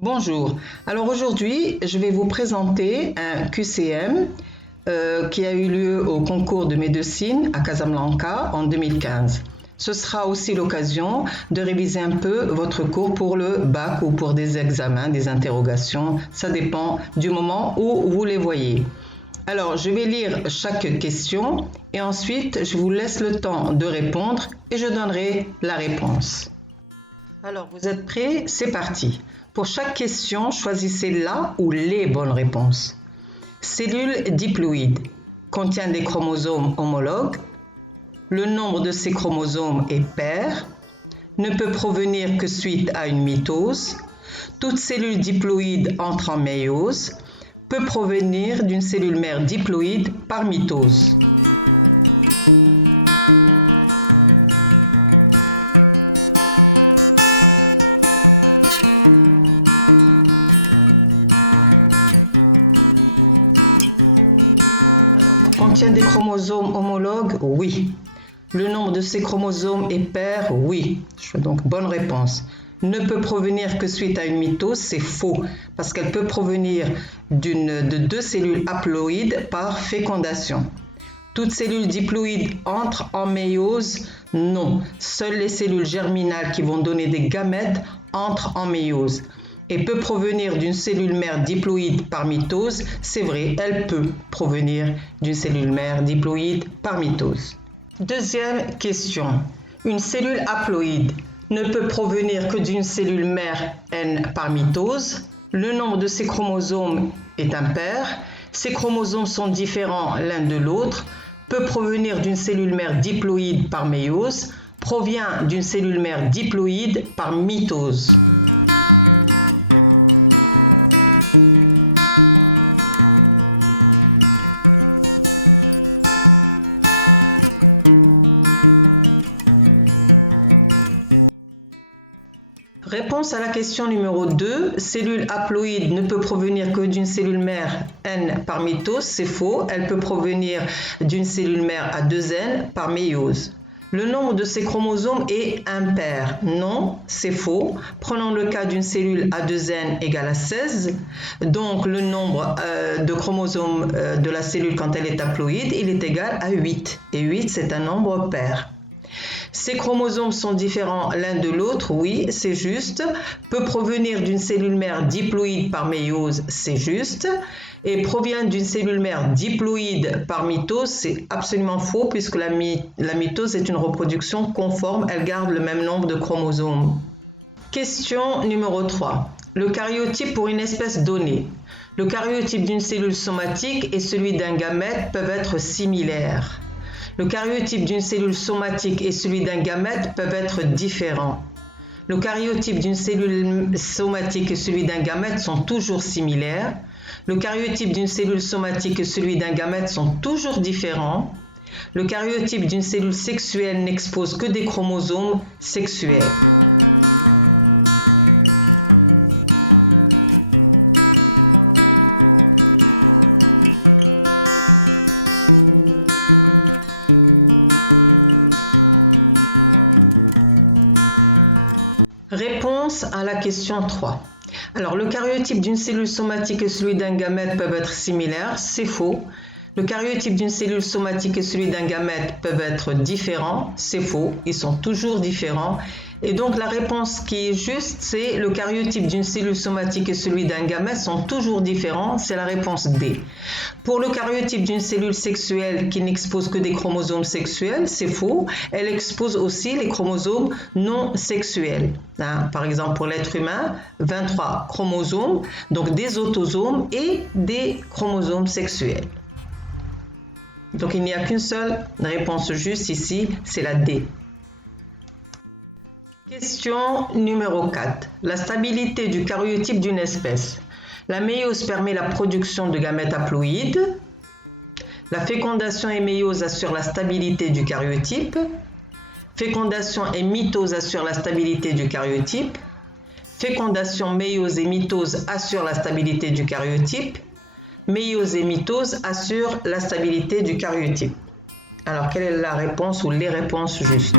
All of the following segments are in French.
Bonjour, alors aujourd'hui je vais vous présenter un QCM qui a eu lieu au concours de médecine à Casablanca en 2015. Ce sera aussi l'occasion de réviser un peu votre cours pour le bac ou pour des examens, des interrogations, ça dépend du moment où vous les voyez. Alors je vais lire chaque question et ensuite je vous laisse le temps de répondre et je donnerai la réponse. Alors vous êtes prêts? C'est parti. Pour chaque question, choisissez la ou les bonnes réponses. Cellule diploïde contient des chromosomes homologues. Le nombre de ces chromosomes est pair. Ne peut provenir que suite à une mitose. Toute cellule diploïde entre en méiose. Peut provenir d'une cellule mère diploïde par mitose. Contient des chromosomes homologues? Oui. Le nombre de ces chromosomes est pair? Oui. Donc, bonne réponse. Ne peut provenir que suite à une mitose? C'est faux, parce qu'elle peut provenir de deux cellules haploïdes par fécondation. Toute cellule diploïde entre en méiose? Non. Seules les cellules germinales qui vont donner des gamètes entrent en méiose. Et peut provenir d'une cellule mère diploïde par mitose? C'est vrai, elle peut provenir d'une cellule mère diploïde par mitose. Deuxième question. Une cellule haploïde ne peut provenir que d'une cellule mère N par mitose. Le nombre de ces chromosomes est impair. Ces chromosomes sont différents l'un de l'autre. Peut provenir d'une cellule mère diploïde par méiose. Provient d'une cellule mère diploïde par mitose. Réponse à la question numéro 2. Cellule haploïde ne peut provenir que d'une cellule mère N par mitose. C'est faux. Elle peut provenir d'une cellule mère à 2N par méiose. Le nombre de ces chromosomes est impair. Non, c'est faux. Prenons le cas d'une cellule A2N égale à 16. Donc le nombre de chromosomes de la cellule quand elle est haploïde, il est égal à 8. Et 8, c'est un nombre pair. Ces chromosomes sont différents l'un de l'autre, oui, c'est juste. Peut provenir d'une cellule mère diploïde par méiose, c'est juste. Et provient d'une cellule mère diploïde par mitose, c'est absolument faux puisque la mitose est une reproduction conforme, elle garde le même nombre de chromosomes. Question numéro 3. Le karyotype pour une espèce donnée. Le karyotype d'une cellule somatique et celui d'un gamète peuvent être similaires. Le karyotype d'une cellule somatique et celui d'un gamète peuvent être différents. Le karyotype d'une cellule somatique et celui d'un gamète sont toujours similaires. Le karyotype d'une cellule somatique et celui d'un gamète sont toujours différents. Le karyotype d'une cellule sexuelle n'expose que des chromosomes sexuels. Réponse à la question 3. Alors, le karyotype d'une cellule somatique et celui d'un gamète peuvent être similaires, c'est faux. Le karyotype d'une cellule somatique et celui d'un gamète peuvent être différents, c'est faux. Ils sont toujours différents. Et donc, la réponse qui est juste, c'est le karyotype d'une cellule somatique et celui d'un gamète sont toujours différents. C'est la réponse D. Pour le karyotype d'une cellule sexuelle qui n'expose que des chromosomes sexuels, c'est faux. Elle expose aussi les chromosomes non sexuels. Par exemple, pour l'être humain, 23 chromosomes, donc des autosomes et des chromosomes sexuels. Donc, il n'y a qu'une seule réponse juste ici, c'est la D. Question numéro 4. La stabilité du karyotype d'une espèce. La méiose permet la production de gamètes haploïdes. La fécondation et méiose assurent la stabilité du karyotype. Fécondation et mitose assurent la stabilité du karyotype. Fécondation, méiose et mitose assurent la stabilité du karyotype. Méiose et mitose assurent la stabilité du karyotype. Alors, quelle est la réponse ou les réponses justes?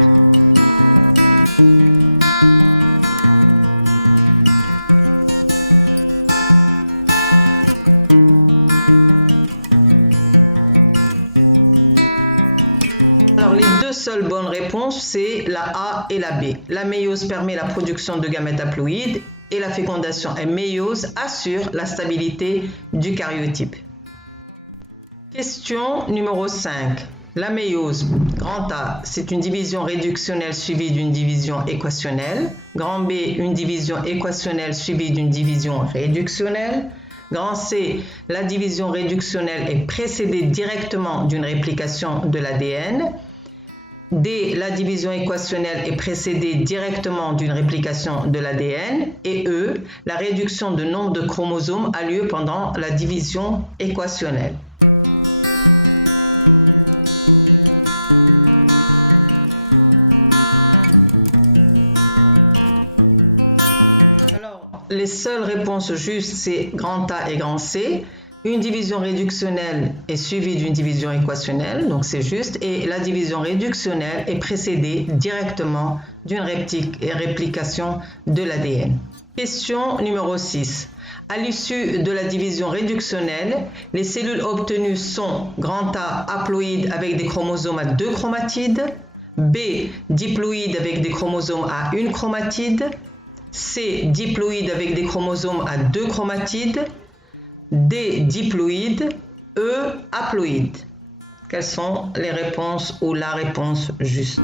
Alors, les deux seules bonnes réponses, c'est la A et la B. La méiose permet la production de gamètes haploïdes et la fécondation et méiose assure la stabilité du karyotype. Question numéro 5. La méiose, grand A, c'est une division réductionnelle suivie d'une division équationnelle. Grand B, une division équationnelle suivie d'une division réductionnelle. Grand C, la division réductionnelle est précédée directement d'une réplication de l'ADN. D, la division équationnelle est précédée directement d'une réplication de l'ADN. Et E, la réduction de nombre de chromosomes a lieu pendant la division équationnelle. Les seules réponses justes, c'est grand A et grand C. Une division réductionnelle est suivie d'une division équationnelle, donc c'est juste. Et la division réductionnelle est précédée directement d'une réplication de l'ADN. Question numéro 6. À l'issue de la division réductionnelle, les cellules obtenues sont grand A, haploïdes avec des chromosomes à 2 chromatides. B, diploïdes avec des chromosomes à 1 chromatide. C, diploïde avec des chromosomes à 2 chromatides. D, diploïde. E, haploïde. Quelles sont les réponses ou la réponse juste?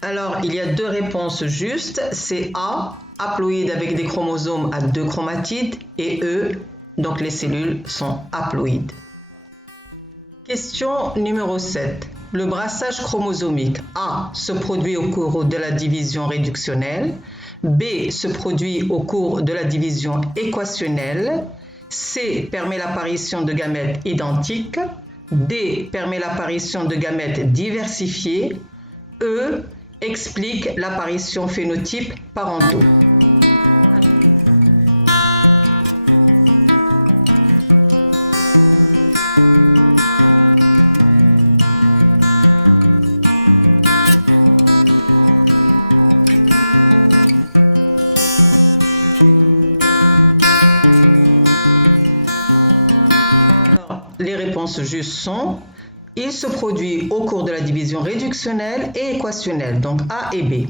Alors, il y a deux réponses justes. C'est A, haploïde avec des chromosomes à 2 chromatides, et E, donc les cellules sont haploïdes. Question numéro 7. Le brassage chromosomique A se produit au cours de la division réductionnelle, B se produit au cours de la division équationnelle, C permet l'apparition de gamètes identiques, D permet l'apparition de gamètes diversifiés, E explique l'apparition phénotypes parentaux. Les réponses justes sont: il se produit au cours de la division réductionnelle et équationnelle, donc A et B.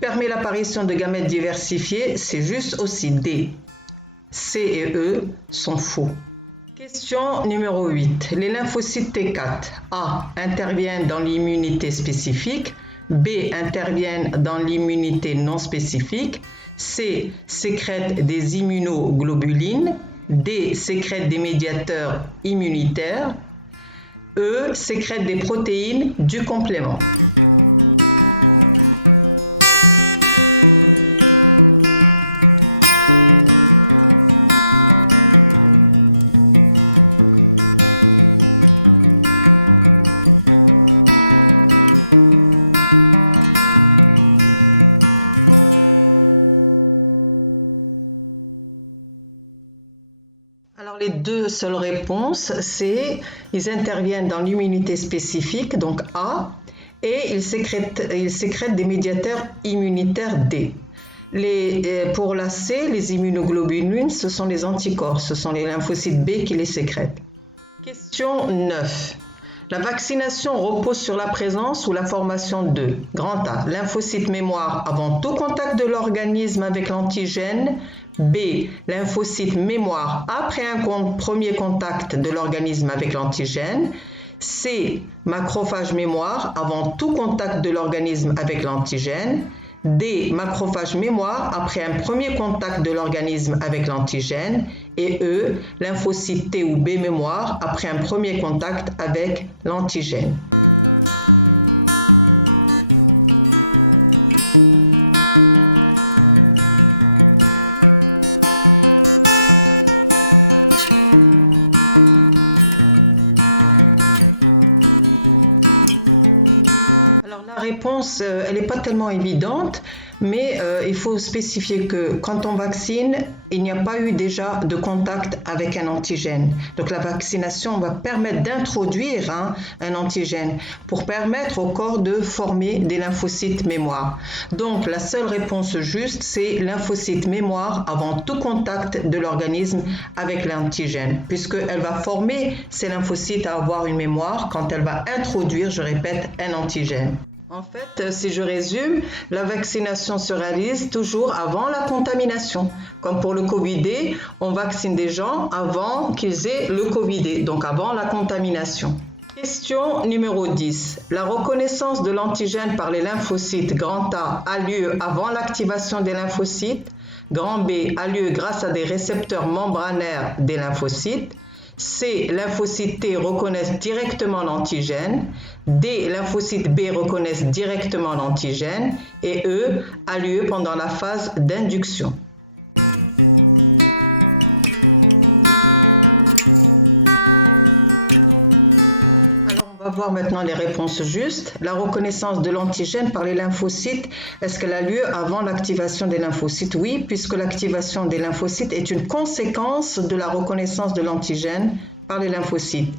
Permet l'apparition de gamètes diversifiés, c'est juste aussi D. C et E sont faux. Question numéro 8. Les lymphocytes T4 A interviennent dans l'immunité spécifique, B interviennent dans l'immunité non spécifique, C sécrètent des immunoglobulines, D sécrète des médiateurs immunitaires, E sécrète des protéines du complément. Alors les deux seules réponses, c'est ils interviennent dans l'immunité spécifique, donc A, et ils sécrètent des médiateurs immunitaires D. Pour la C, les immunoglobulines, ce sont les anticorps, ce sont les lymphocytes B qui les sécrètent. Question 9. La vaccination repose sur la présence ou la formation de grand A, lymphocytes mémoire avant tout contact de l'organisme avec l'antigène, B, lymphocytes mémoire après un premier contact de l'organisme avec l'antigène, C, macrophage mémoire avant tout contact de l'organisme avec l'antigène, D, macrophage mémoire après un premier contact de l'organisme avec l'antigène, et E, lymphocyte T ou B mémoire après un premier contact avec l'antigène. La réponse, elle n'est pas tellement évidente, mais il faut spécifier que quand on vaccine, il n'y a pas eu déjà de contact avec un antigène. Donc la vaccination va permettre d'introduire un antigène pour permettre au corps de former des lymphocytes mémoire. Donc la seule réponse juste, c'est lymphocytes mémoire avant tout contact de l'organisme avec l'antigène, puisqu'elle va former ces lymphocytes à avoir une mémoire quand elle va introduire, je répète, un antigène. En fait, si je résume, la vaccination se réalise toujours avant la contamination. Comme pour le Covid, on vaccine des gens avant qu'ils aient le Covid, donc avant la contamination. Question numéro 10. La reconnaissance de l'antigène par les lymphocytes grand A a lieu avant l'activation des lymphocytes. Grand B a lieu grâce à des récepteurs membranaires des lymphocytes. C, lymphocytes T reconnaissent directement l'antigène. D, lymphocytes B reconnaissent directement l'antigène. Et E, a lieu pendant la phase d'induction. On va voir maintenant les réponses justes. La reconnaissance de l'antigène par les lymphocytes, est-ce qu'elle a lieu avant l'activation des lymphocytes? Oui, puisque l'activation des lymphocytes est une conséquence de la reconnaissance de l'antigène par les lymphocytes.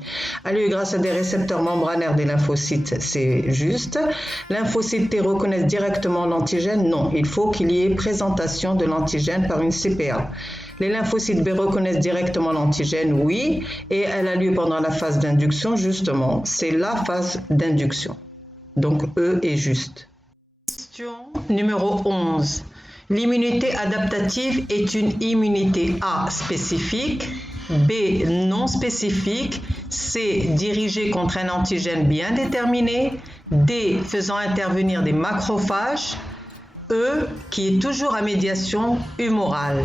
Elle a lieu grâce à des récepteurs membranaires des lymphocytes, c'est juste. Lymphocytes T reconnaissent directement l'antigène? Non, il faut qu'il y ait présentation de l'antigène par une CPA. Les lymphocytes B reconnaissent directement l'antigène, oui, et elle a lieu pendant la phase d'induction, justement. C'est la phase d'induction. Donc, E est juste. Question numéro 11. L'immunité adaptative est une immunité A spécifique, B non spécifique, C dirigée contre un antigène bien déterminé, D faisant intervenir des macrophages, E qui est toujours à médiation humorale.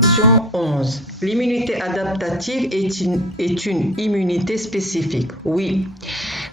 Question 11. L'immunité adaptative est une immunité spécifique. Oui.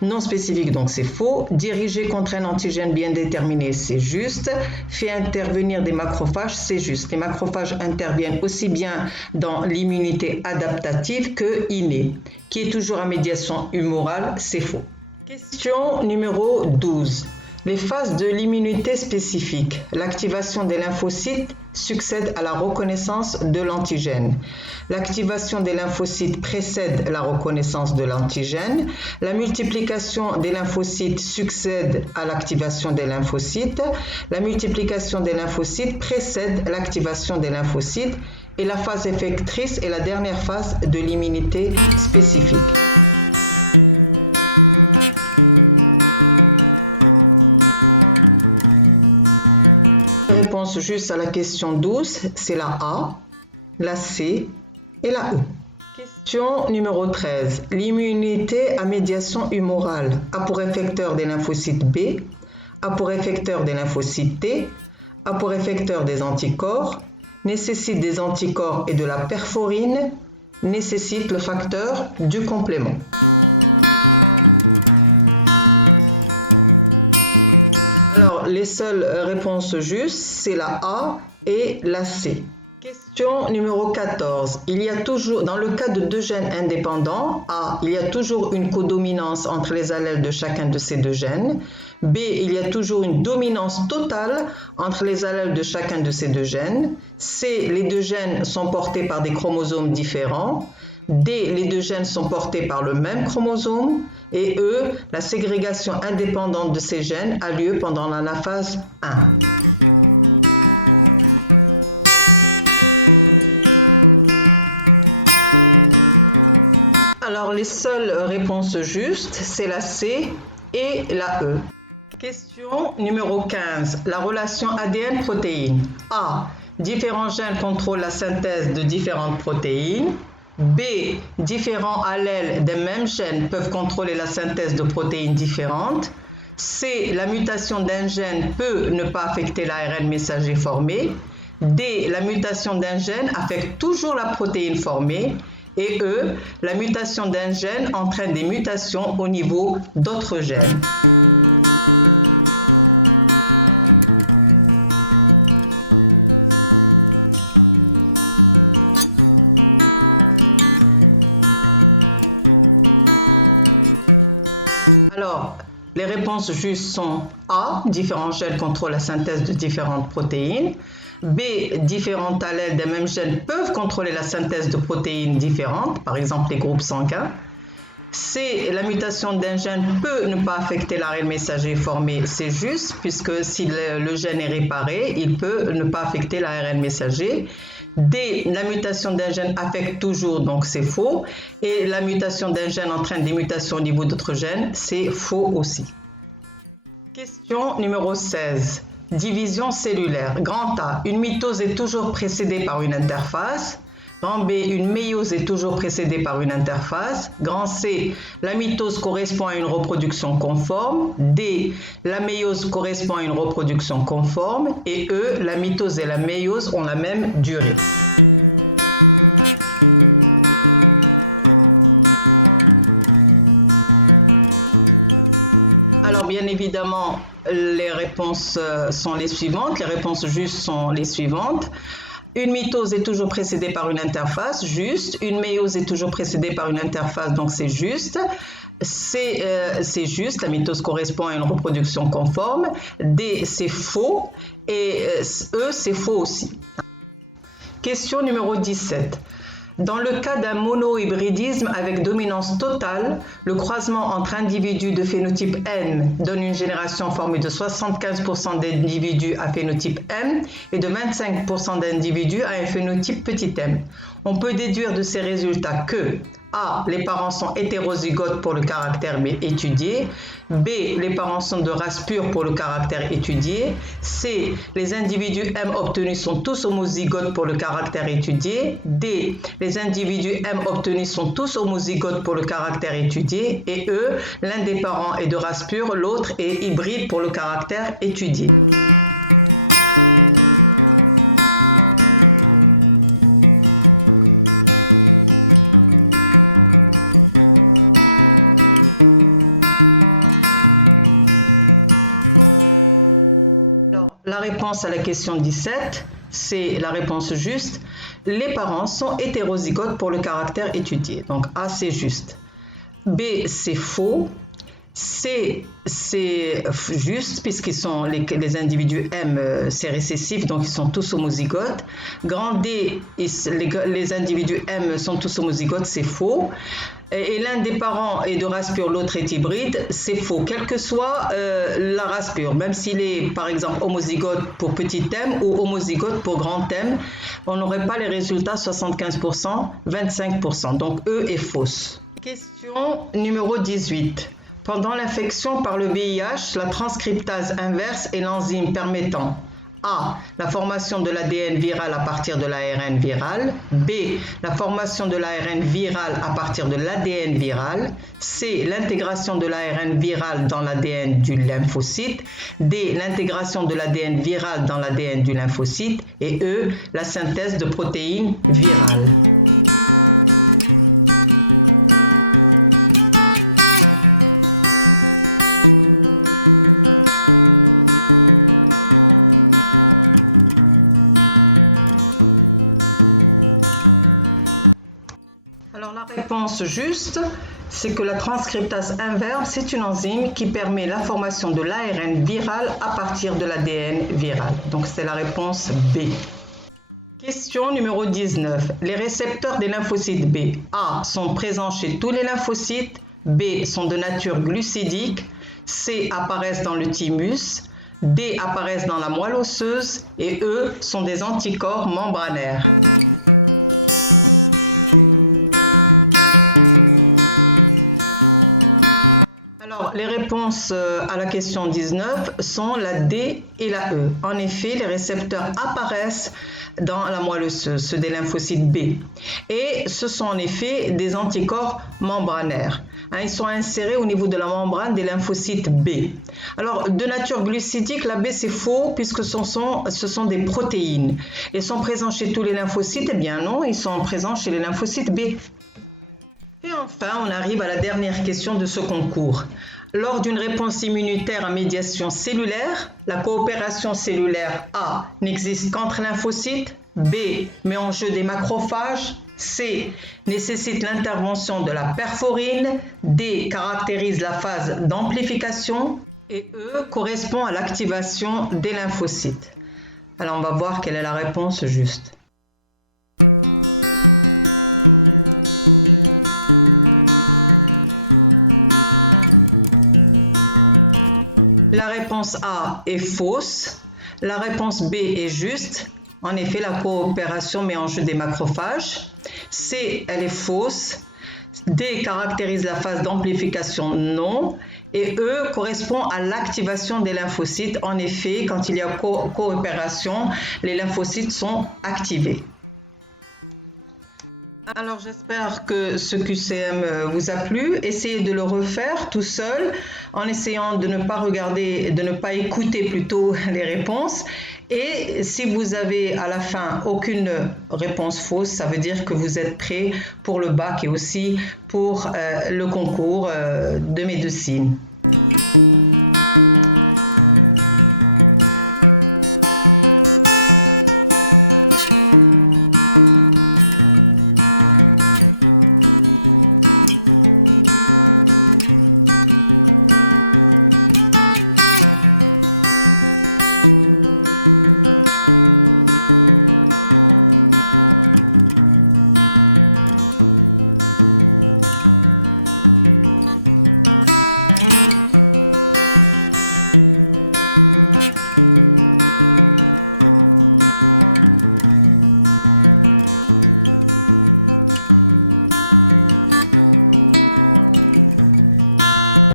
Non spécifique, donc c'est faux. Dirigée contre un antigène bien déterminé, c'est juste. Fait intervenir des macrophages, c'est juste. Les macrophages interviennent aussi bien dans l'immunité adaptative que innée. Qui est toujours à médiation humorale, c'est faux. Question numéro 12. Les phases de l'immunité spécifique. L'activation des lymphocytes succède à la reconnaissance de l'antigène. L'activation des lymphocytes précède la reconnaissance de l'antigène. La multiplication des lymphocytes succède à l'activation des lymphocytes. La multiplication des lymphocytes précède l'activation des lymphocytes. Et la phase effectrice est la dernière phase de l'immunité spécifique. Réponse juste à la question 12, c'est la A, la C et la E. Question numéro 13. L'immunité à médiation humorale a pour effecteur des lymphocytes B, a pour effecteur des lymphocytes T, a pour effecteur des anticorps, nécessite des anticorps et de la perforine, nécessite le facteur du complément. Alors, les seules réponses justes, c'est la A et la C. Question numéro 14. Il y a toujours, dans le cas de deux gènes indépendants, A, il y a toujours une codominance entre les allèles de chacun de ces deux gènes. B, il y a toujours une dominance totale entre les allèles de chacun de ces deux gènes. C, les deux gènes sont portés par des chromosomes différents. D, les deux gènes sont portés par le même chromosome. Et E, la ségrégation indépendante de ces gènes a lieu pendant l'anaphase 1. Alors, les seules réponses justes, c'est la C et la E. Question numéro 15. La relation ADN-protéines. A. Différents gènes contrôlent la synthèse de différentes protéines. B. Différents allèles des mêmes gènes peuvent contrôler la synthèse de protéines différentes. C. La mutation d'un gène peut ne pas affecter l'ARN messager formé. D. La mutation d'un gène affecte toujours la protéine formée. Et E, la mutation d'un gène entraîne des mutations au niveau d'autres gènes. Alors, les réponses justes sont A, différents gènes contrôlent la synthèse de différentes protéines. B, différents allèles des mêmes gènes peuvent contrôler la synthèse de protéines différentes, par exemple les groupes sanguins. C, la mutation d'un gène peut ne pas affecter l'ARN messager formé, c'est juste, puisque si le gène est réparé, il peut ne pas affecter l'ARN messager. D, la mutation d'un gène affecte toujours, donc c'est faux. Et la mutation d'un gène entraîne des mutations au niveau d'autres gènes, c'est faux aussi. Question numéro 16. Division cellulaire. Grand A, une mitose est toujours précédée par une interface. Grand B, une méiose est toujours précédée par une interface. Grand C, la mitose correspond à une reproduction conforme. D, la méiose correspond à une reproduction conforme. Et E, la mitose et la méiose ont la même durée. Alors bien évidemment, les réponses sont les suivantes. Les réponses justes sont les suivantes. Une mitose est toujours précédée par une interface, juste. Une méiose est toujours précédée par une interface, donc c'est juste. C'est juste, la mitose correspond à une reproduction conforme. D, c'est faux. Et E, c'est faux aussi. Question numéro 17. Dans le cas d'un monohybridisme avec dominance totale, le croisement entre individus de phénotype N donne une génération formée de 75% d'individus à phénotype M et de 25% d'individus à un phénotype petit m. On peut déduire de ces résultats que A, les parents sont hétérozygotes pour le caractère étudié. B, les parents sont de race pure pour le caractère étudié. C, les individus M obtenus sont tous homozygotes pour le caractère étudié. D, les individus M obtenus sont tous homozygotes pour le caractère étudié. Et E, l'un des parents est de race pure, l'autre est hybride pour le caractère étudié. La réponse à la question 17, c'est la réponse juste. Les parents sont hétérozygotes pour le caractère étudié. Donc A, c'est juste. B, c'est faux. C, c'est juste puisqu'ils sont les individus M, c'est récessif, donc ils sont tous homozygotes. Grand D, les individus M sont tous homozygotes, c'est faux. Et l'un des parents est de race pure, l'autre est hybride, c'est faux, quelle que soit la race pure. Même s'il est, par exemple, homozygote pour petit m ou homozygote pour grand m, on n'aurait pas les résultats 75%, 25%. Donc E est fausse. Question numéro 18. Pendant l'infection par le VIH, la transcriptase inverse est l'enzyme permettant A, la formation de l'ADN viral à partir de l'ARN viral. B, la formation de l'ARN viral à partir de l'ADN viral. C, l'intégration de l'ARN viral dans l'ADN du lymphocyte. D, l'intégration de l'ADN viral dans l'ADN du lymphocyte. Et E, la synthèse de protéines virales. Alors la réponse juste, c'est que la transcriptase inverse, c'est une enzyme qui permet la formation de l'ARN viral à partir de l'ADN viral. Donc c'est la réponse B. Question numéro 19. Les récepteurs des lymphocytes B, A, sont présents chez tous les lymphocytes, B, sont de nature glucidique, C, apparaissent dans le thymus, D, apparaissent dans la moelle osseuse et E, sont des anticorps membranaires. Alors, les réponses à la question 19 sont la D et la E. En effet, les récepteurs apparaissent dans la moelle osseuse, ceux des lymphocytes B. Et ce sont en effet des anticorps membranaires. Ils sont insérés au niveau de la membrane des lymphocytes B. Alors, de nature glucidique, la B c'est faux puisque ce sont des protéines. Ils sont présents chez tous les lymphocytes? Eh bien non, ils sont présents chez les lymphocytes B. Et enfin, on arrive à la dernière question de ce concours. Lors d'une réponse immunitaire à médiation cellulaire, la coopération cellulaire A n'existe qu'entre lymphocytes, B met en jeu des macrophages, C nécessite l'intervention de la perforine, D caractérise la phase d'amplification et E correspond à l'activation des lymphocytes. Alors on va voir quelle est la réponse juste. La réponse A est fausse, la réponse B est juste. En effet, la coopération met en jeu des macrophages. C, elle est fausse. D caractérise la phase d'amplification, non. Et E correspond à l'activation des lymphocytes. En effet, quand il y a coopération, les lymphocytes sont activés. Alors j'espère que ce QCM vous a plu. Essayez de le refaire tout seul en essayant de ne pas regarder, de ne pas écouter plutôt les réponses. Et si vous avez à la fin aucune réponse fausse, ça veut dire que vous êtes prêt pour le bac et aussi pour le concours de médecine.